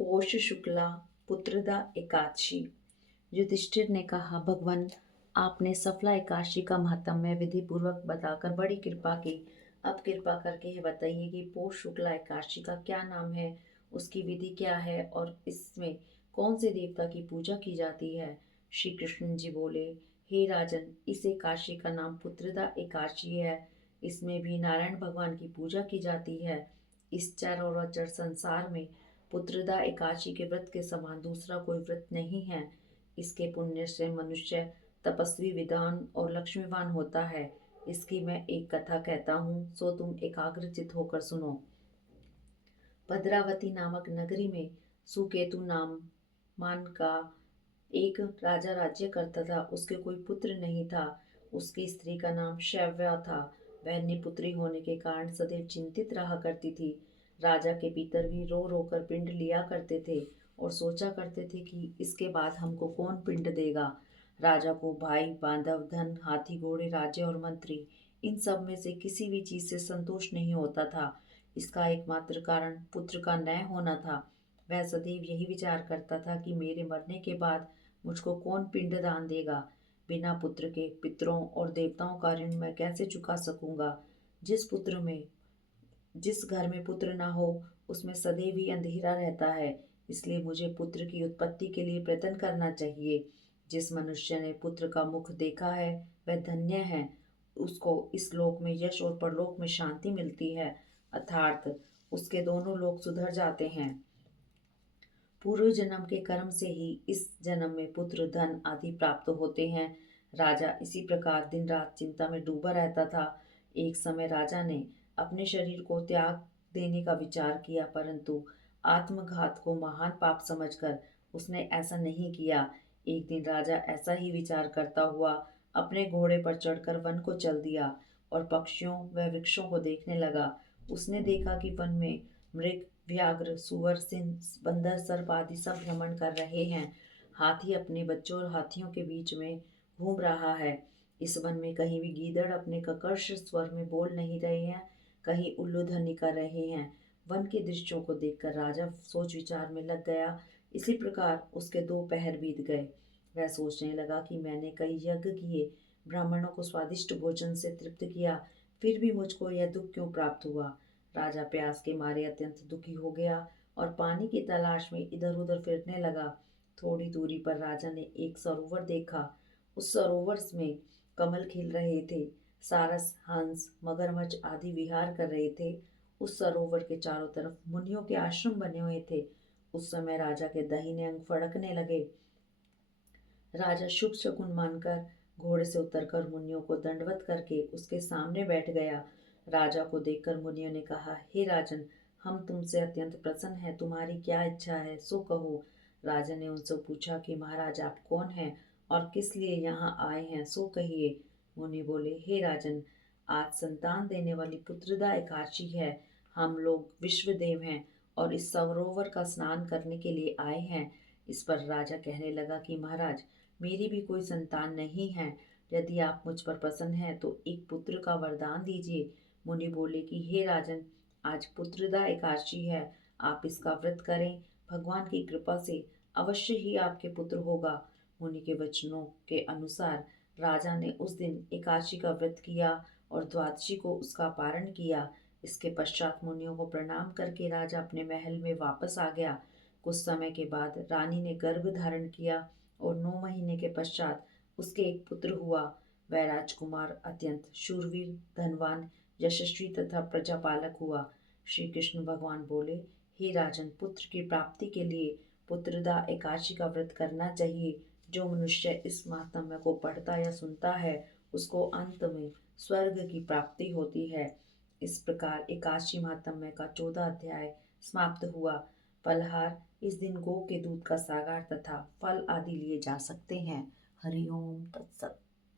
पोष शुक्ला पुत्रदा एकादशी। युधिष्ठिर ने कहा, भगवान, आपने सफला एकादशी का महात्म्य विधि पूर्वक बताकर बड़ी कृपा की। अब कृपा करके यह बताइए कि पोष शुक्ला एकादशी का क्या नाम है, उसकी विधि क्या है और इसमें कौन से देवता की पूजा की जाती है। श्री कृष्ण जी बोले, हे राजन, इस एकादशी का नाम पुत्रदा एकादशी है। इसमें भी नारायण भगवान की पूजा की जाती है। इस चर और अचर संसार में पुत्रदा एकादशी के व्रत के समान दूसरा कोई व्रत नहीं है। इसके पुण्य से मनुष्य तपस्वी, विद्वान और लक्ष्मीवान होता है। इसकी मैं एक कथा कहता हूँ, सो तुम एकाग्रचित होकर सुनो। भद्रावती नामक नगरी में सुकेतु नाम मान का एक राजा राज्य करता था। उसके कोई पुत्र नहीं था। उसकी स्त्री का नाम शैव्या था। वह निपुत्री होने के कारण सदैव चिंतित रहा करती थी। राजा के पितर भी रो रो कर पिंड लिया करते थे और सोचा करते थे कि इसके बाद हमको कौन पिंड देगा। राजा को भाई, बांधव, धन, हाथी, घोड़े, राज्य और मंत्री, इन सब में से किसी भी चीज से संतोष नहीं होता था। इसका एकमात्र कारण पुत्र का न होना था। वह सदैव यही विचार करता था कि मेरे मरने के बाद मुझको कौन पिंड दान देगा। बिना पुत्र के पितरों और देवताओं का ऋण मैं कैसे चुका सकूंगा। जिस घर में पुत्र ना हो उसमें सदैव ही अंधेरा रहता है। इसलिए मुझे पुत्र की उत्पत्ति के लिए प्रयत्न करना चाहिए। जिस मनुष्य ने पुत्र का मुख देखा है वह धन्य है। उसको इस लोक में यश और परलोक में शांति मिलती है, अर्थात उसके दोनों लोक सुधर जाते हैं। पूर्व जन्म के कर्म से ही इस जन्म में पुत्र, धन आदि प्राप्त होते हैं। राजा इसी प्रकार दिन रात चिंता में डूबा रहता था। एक समय राजा ने अपने शरीर को त्याग देने का विचार किया, परंतु आत्मघात को महान पाप समझकर उसने ऐसा नहीं किया। एक दिन राजा ऐसा ही विचार करता हुआ अपने घोड़े पर चढ़कर वन को चल दिया और पक्षियों व वृक्षों को देखने लगा। उसने देखा कि वन में मृग, व्याघ्र, सुअर, सिंह, बंदर, सर्प आदि सब भ्रमण कर रहे हैं। हाथी अपने बच्चों और हाथियों के बीच में घूम रहा है। इस वन में कहीं भी गीदड़ अपने कर्कश स्वर में बोल नहीं रहे हैं, कहीं उल्लू ध्वनि कर रहे हैं। वन के दृश्यों को देखकर राजा सोच विचार में लग गया। इसी प्रकार उसके 2 पहर बीत गए। वह सोचने लगा कि मैंने कई यज्ञ किए, ब्राह्मणों को स्वादिष्ट भोजन से तृप्त किया, फिर भी मुझको यह दुख क्यों प्राप्त हुआ। राजा प्यास के मारे अत्यंत दुखी हो गया और पानी की तलाश में इधर उधर फिरने लगा। थोड़ी दूरी पर राजा ने एक सरोवर देखा। उस सरोवर में कमल खिल रहे थे। सारस, हंस, मगरमच्छ आदि विहार कर रहे थे। उस सरोवर के चारों तरफ मुनियों के आश्रम बने हुए थे। उस समय राजा के दाहिने अंग फड़कने लगे। राजा शुभ शकुन मानकर घोड़े से उतरकर मुनियों को दंडवत करके उसके सामने बैठ गया। राजा को देखकर मुनियों ने कहा, हे राजन, हम तुमसे अत्यंत प्रसन्न हैं, तुम्हारी क्या इच्छा है सो कहो। राजा ने उनसे पूछा कि महाराज, आप कौन हैं और किस लिए यहाँ आए हैं, सो कहिए। मुनि बोले, हे राजन, आज संतान देने वाली पुत्रदा एकादशी है। हम लोग विश्वदेव हैं और इस सरोवर का स्नान करने के लिए आए हैं। इस पर राजा कहने लगा कि महाराज, मेरी भी कोई संतान नहीं है। यदि आप मुझ पर प्रसन्न हैं तो एक पुत्र का वरदान दीजिए। मुनि बोले कि हे राजन, आज पुत्रदा एकादशी है, आप इसका व्रत करें। भगवान की कृपा से अवश्य ही आपके पुत्र होगा। मुनि के वचनों के अनुसार राजा ने उस दिन एकादशी का व्रत किया और द्वादशी को उसका पारण किया। इसके पश्चात मुनियों को प्रणाम करके राजा अपने महल में वापस आ गया। कुछ समय के बाद रानी ने गर्भ धारण किया और 9 महीने के पश्चात उसके एक पुत्र हुआ। वह राजकुमार अत्यंत शूरवीर, धनवान, यशस्वी तथा प्रजापालक हुआ। श्री कृष्ण भगवान बोले, हे राजन, पुत्र की प्राप्ति के लिए पुत्रदा एकादशी का व्रत करना चाहिए। जो मनुष्य इस महात्म्य को पढ़ता या सुनता है उसको अंत में स्वर्ग की प्राप्ति होती है। इस प्रकार एकादशी महात्म्य का 14 अध्याय समाप्त हुआ। फलहार इस दिन गो के दूध का सागर तथा फल आदि लिए जा सकते हैं। हरि ओम तत्सत।